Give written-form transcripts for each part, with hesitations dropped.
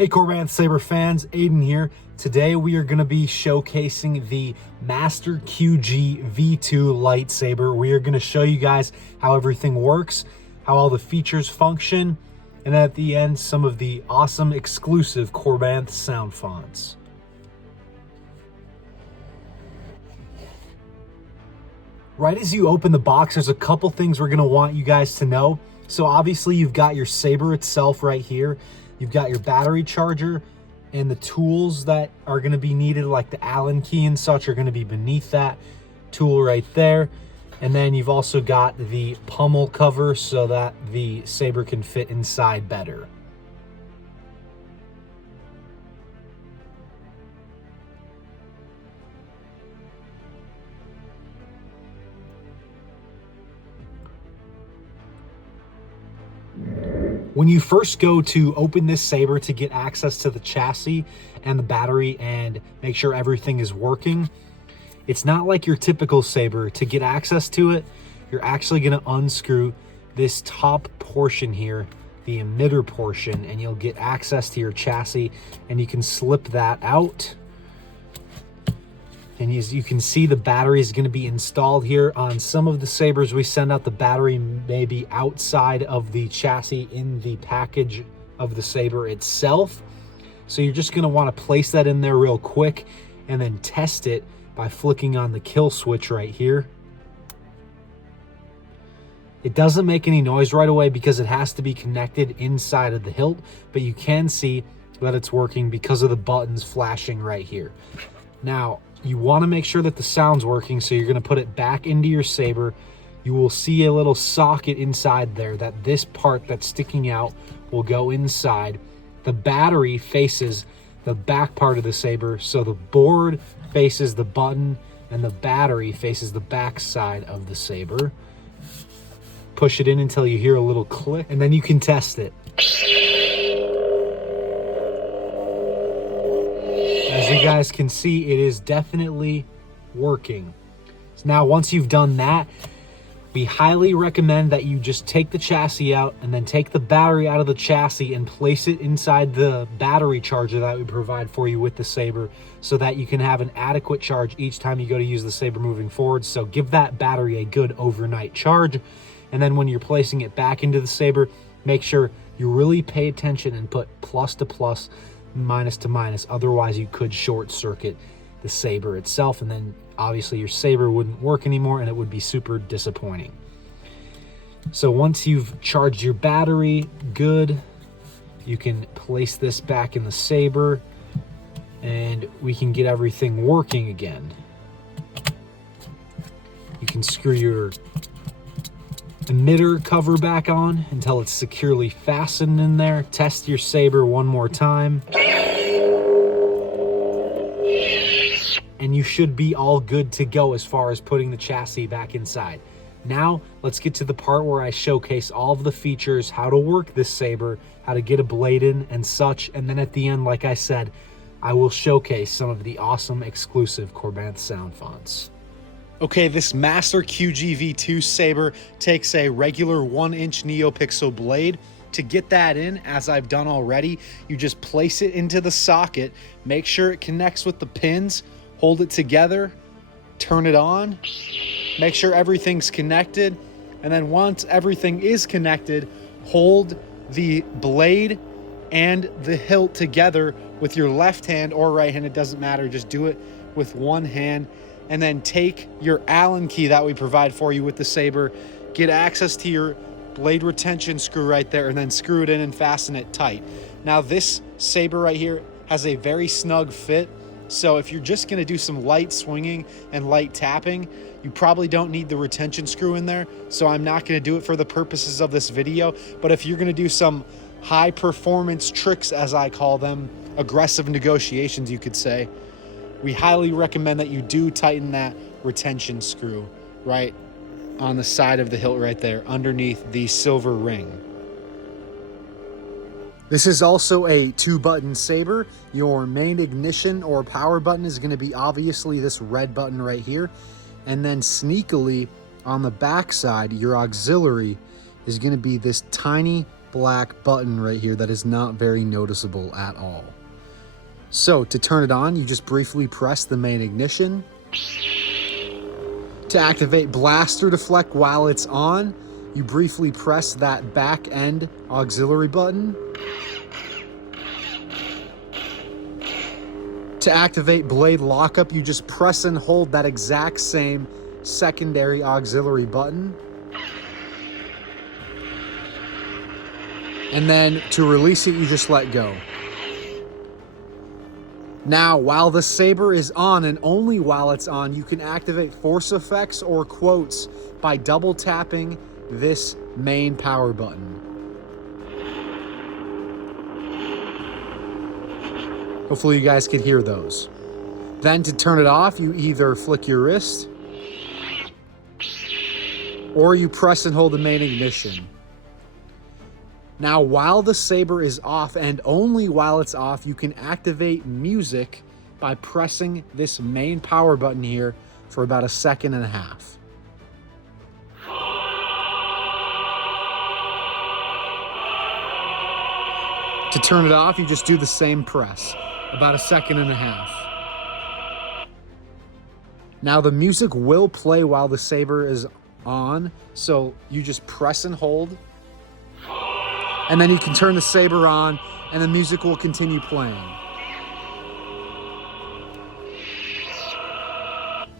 Hey Korbanth Saber fans, Aiden here. Today we are going to be showcasing the Master QG V2 lightsaber. We are going to show you guys how everything works, how all the features function, and at the end some of the awesome exclusive Korbanth sound fonts. Right as you open the box, there's a couple things we're going to want you guys to know. So obviously you've got your saber itself right here. You've got your battery charger, and the tools that are going to be needed, like the Allen key and such, are going to be beneath that tool right there. And then you've also got the pommel cover so that the saber can fit inside better. When you first go to open this saber to get access to the chassis and the battery and make sure everything is working, it's not like your typical saber. To get access to it, you're actually going to unscrew this top portion here, the emitter portion, and you'll get access to your chassis, and you can slip that out. And as you can see, the battery is going to be installed here. On some of the sabers, we send out the battery maybe outside of the chassis in the package of the saber itself. So you're just going to want to place that in there real quick and then test it by flicking on the kill switch right here. It doesn't make any noise right away because it has to be connected inside of the hilt, but you can see that it's working because of the buttons flashing right here. Now, you want to make sure that the sound's working, so you're going to put it back into your saber. You will see a little socket inside there that this part that's sticking out will go inside. The battery faces the back part of the saber, so the board faces the button and the battery faces the back side of the saber. Push it in until you hear a little click, and then you can test it. As you guys can see, it is definitely working. So now, once you've done that, we highly recommend that you just take the chassis out and then take the battery out of the chassis and place it inside the battery charger that we provide for you with the saber, so that you can have an adequate charge each time you go to use the saber moving forward. So give that battery a good overnight charge, and then when you're placing it back into the saber, make sure you really pay attention and put plus to plus, minus to minus. Otherwise you could short circuit the saber itself, and then obviously your saber wouldn't work anymore and it would be super disappointing. So once you've charged your battery good, you can place this back in the saber and we can get everything working again. You can screw your emitter cover back on until it's securely fastened in there. Test your saber one more time, and you should be all good to go as far as putting the chassis back inside. Now let's get to the part where I showcase all of the features, how to work this saber, how to get a blade in and such, and then at the end, like I said, I will showcase some of the awesome exclusive Korbanth sound fonts. Okay, this Master QG V2 saber takes a regular 1-inch NeoPixel blade. To get that in, as I've done already, you just place it into the socket, make sure it connects with the pins, hold it together, turn it on, make sure everything's connected, and then once everything is connected, hold the blade and the hilt together with your left hand or right hand, it doesn't matter, just do it with one hand. And then take your Allen key that we provide for you with the saber, get access to your blade retention screw right there, and then screw it in and fasten it tight. Now this saber right here has a very snug fit, so if you're just gonna do some light swinging and light tapping, you probably don't need the retention screw in there, so I'm not gonna do it for the purposes of this video. But if you're gonna do some high performance tricks, as I call them, aggressive negotiations you could say, we highly recommend that you do tighten that retention screw right on the side of the hilt right there underneath the silver ring. This is also a 2-button saber. Your main ignition or power button is going to be obviously this red button right here. And then sneakily on the back side, your auxiliary is going to be this tiny black button right here that is not very noticeable at all. So to turn it on, you just briefly press the main ignition. To activate blaster deflect while it's on, you briefly press that back end auxiliary button. To activate blade lockup, you just press and hold that exact same secondary auxiliary button. And then to release it, you just let go. Now, while the saber is on, and only while it's on, you can activate force effects or quotes by double tapping this main power button. Hopefully you guys could hear those. Then to turn it off, you either flick your wrist or you press and hold the main ignition. Now, while the saber is off, and only while it's off, you can activate music by pressing this main power button here for about 1.5 seconds. To turn it off, you just do the same press, about 1.5 seconds. Now the music will play while the saber is on, so you just press and hold, and then you can turn the saber on and the music will continue playing.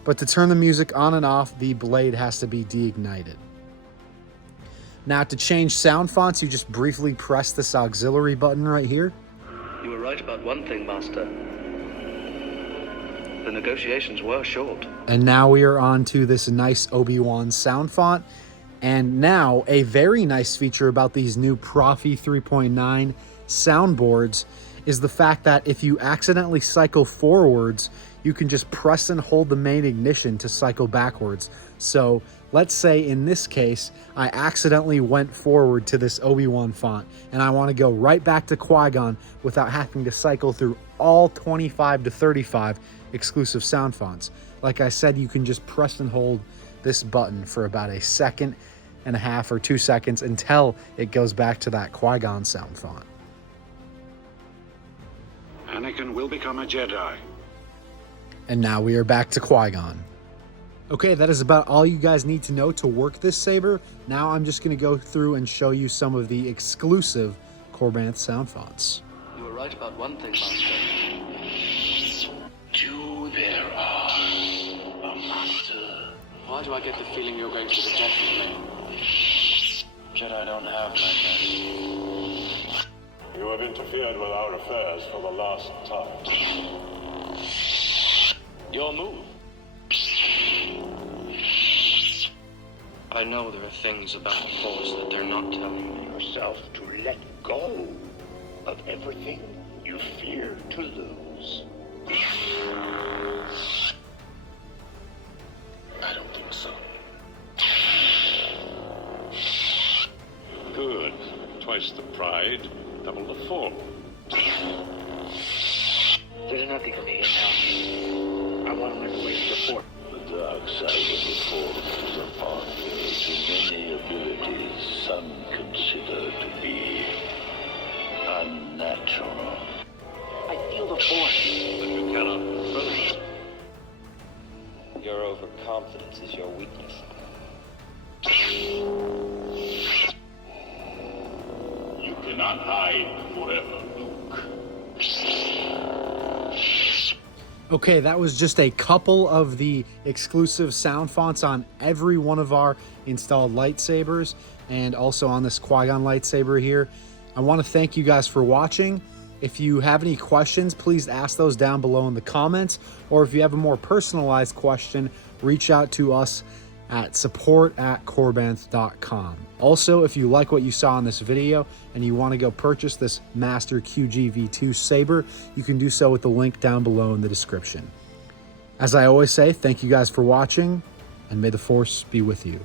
But to turn the music on and off, the blade has to be deignited. Now to change sound fonts, you just briefly press this auxiliary button right here. You were right about one thing, Master. The negotiations were short. And now we are on to this nice Obi-Wan sound font. And now a very nice feature about these new Proffi 3.9 soundboards is the fact that if you accidentally cycle forwards, you can just press and hold the main ignition to cycle backwards. So let's say in this case, I accidentally went forward to this Obi-Wan font and I want to go right back to Qui-Gon without having to cycle through all 25 to 35 exclusive sound fonts. Like I said, you can just press and hold this button for about 1.5 seconds or 2 seconds until it goes back to that Qui-Gon sound font. Anakin will become a Jedi. And now we are back to Qui-Gon. Okay, that is about all you guys need to know to work this saber. Now I'm just going to go through and show you some of the exclusive Korbanth sound fonts. You were right about one thing, Master. You there are, a master. Why do I get the feeling you're going to be the death of me? Jedi don't have nightmares. You have interfered with our affairs for the last time. Your move. I know there are things about the Force that they're not telling me. Yourself to let go of everything you fear to lose. I don't think so. Good. Twice the pride, double the fall. There's nothing for me here now. I want to live away from the Force. The dark side of the Force is upon you to many abilities some consider to be unnatural. I feel the Force. But you cannot control it. Your overconfidence is your weakness. You cannot hide forever, Luke. Okay, that was just a couple of the exclusive sound fonts on every one of our installed lightsabers and also on this Qui-Gon lightsaber here. I want to thank you guys for watching. If you have any questions, please ask those down below in the comments, or if you have a more personalized question, reach out to us at support@korbanth.com. Also, if you like what you saw in this video and you want to go purchase this Master QGV2 saber, you can do so with the link down below in the description. As I always say, thank you guys for watching, and may the Force be with you.